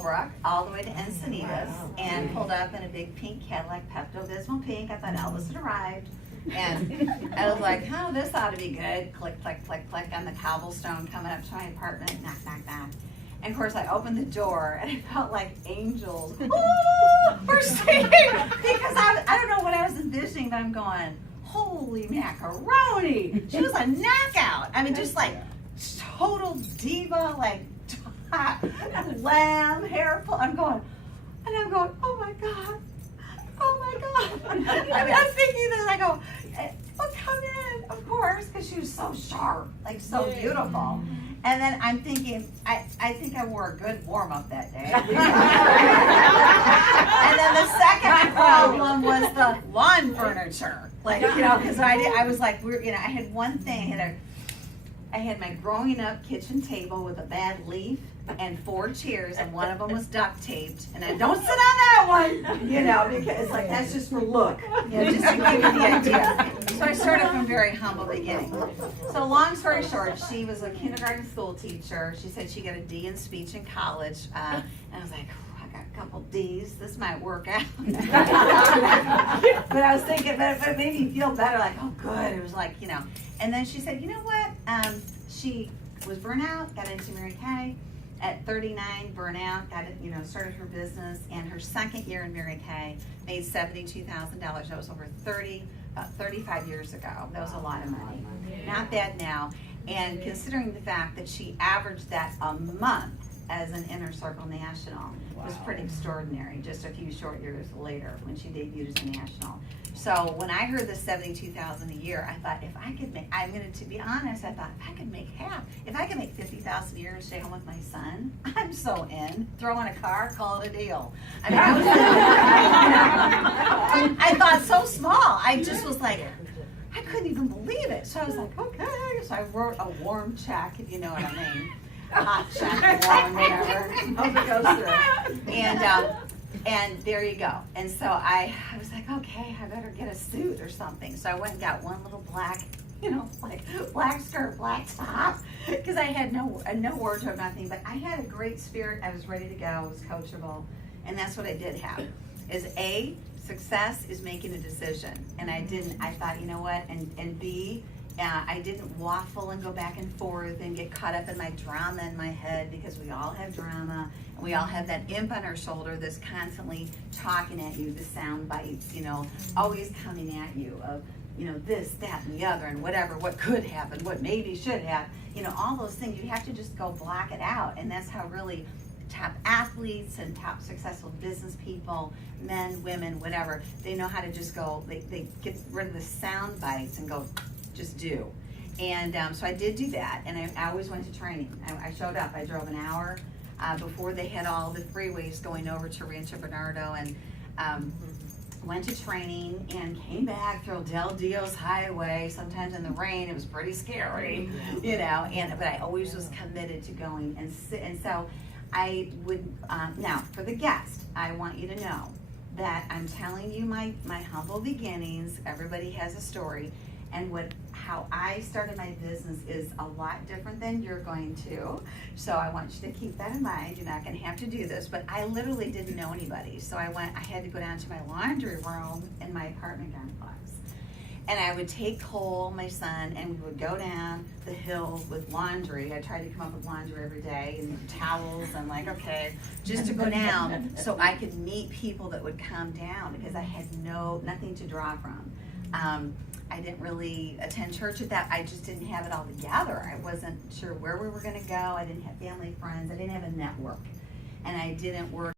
Willowbrook all the way to Encinitas and pulled up in a big pink Cadillac, Pepto-Bismol pink. I thought Elvis had arrived. And I was like, oh, this ought to be good. Click, click, click, click on the cobblestone coming up to my apartment. Knock, knock, knock. And of course, I opened the door and I felt like angels were singing because I don't know what I was envisioning, but I'm going, holy macaroni. She was a knockout. I mean, just like total diva, like lamb, hair pull. I'm going, oh my God. Oh my God. I mean, I'm thinking this, I go, well, come in, of course, because she was so sharp, like so beautiful. And then I'm thinking, I think I wore a good warm-up that day. And then the second problem was the lawn furniture. Like, you know, because I was like, I had one thing, I had my growing up kitchen table with a bad leaf and 4 chairs, and one of them was duct taped. And I don't sit on that one, you know, because it's like, that's just for look, you know, just to give you the idea. So I started from very humble beginning. So long story short, she was a kindergarten school teacher. She said she got a D in speech in college. And I was like, I got a couple D's. This might work out. But I was thinking, but it made me feel better, like, oh, good. It was like, you know. And then she said, you know what? She was burnout, got into Mary Kay. At 39, burnout, got it, you know, started her business, and her second year in Mary Kay made $72,000. That was over about 35 years ago. That was a lot of money. Not bad now. And considering the fact that she averaged that a month as an Inner Circle National was pretty extraordinary just a few short years later when she debuted as a national. So when I heard the $72,000 a year, I thought, if I could make, I'm going to be honest, I thought, if I could make half, if I could make $50,000 a year and stay home with my son, I'm so in. Throw in a car, call it a deal. I mean, I thought so small. I just was like, I couldn't even believe it. So I was like, okay. So I wrote a warm check, if you know what I mean. Hot check, warm, whatever. Hope it goes through. And there you go. And so I was like, okay, I better get a suit or something. So I went and got one little black, you know, like black skirt, black top, because I had no wardrobe, nothing. But I had a great spirit. I was ready to go. I was coachable. And that's what I did have. Is A, success is making a decision. And I didn't. I thought, you know what? And B, I didn't waffle and go back and forth and get caught up in my drama in my head, because we all have drama and we all have that imp on our shoulder that's constantly talking at you, the sound bites, you know, always coming at you of, you know, this, that, and the other, and whatever, what could happen, what maybe should have, you know, all those things. You have to just go block it out. And that's how really top athletes and top successful business people, men, women, whatever, they know how to just go, they get rid of the sound bites and go, just do. And so I did do that, and I always went to training. I showed up. I drove an hour before they had all the freeways going over to Rancho Bernardo, and went to training and came back through Del Dios Highway, sometimes in the rain. It was pretty scary, you know, but I always was committed to going and sit. And so I would, now for the guest, I want you to know that I'm telling you my humble beginnings. Everybody has a story. And how I started my business is a lot different than you're going to. So I want you to keep that in mind. You're not going to have to do this, but I literally didn't know anybody. So I had to go down to my laundry room in my apartment complex. And I would take Cole, my son, and we would go down the hill with laundry. I tried to come up with laundry every day and towels. I'm like, okay, just to go down so I could meet people that would come down, because I had nothing to draw from. I didn't really attend church at that. I just didn't have it all together. I wasn't sure where we were going to go. I didn't have family, friends. I didn't have a network. And I didn't work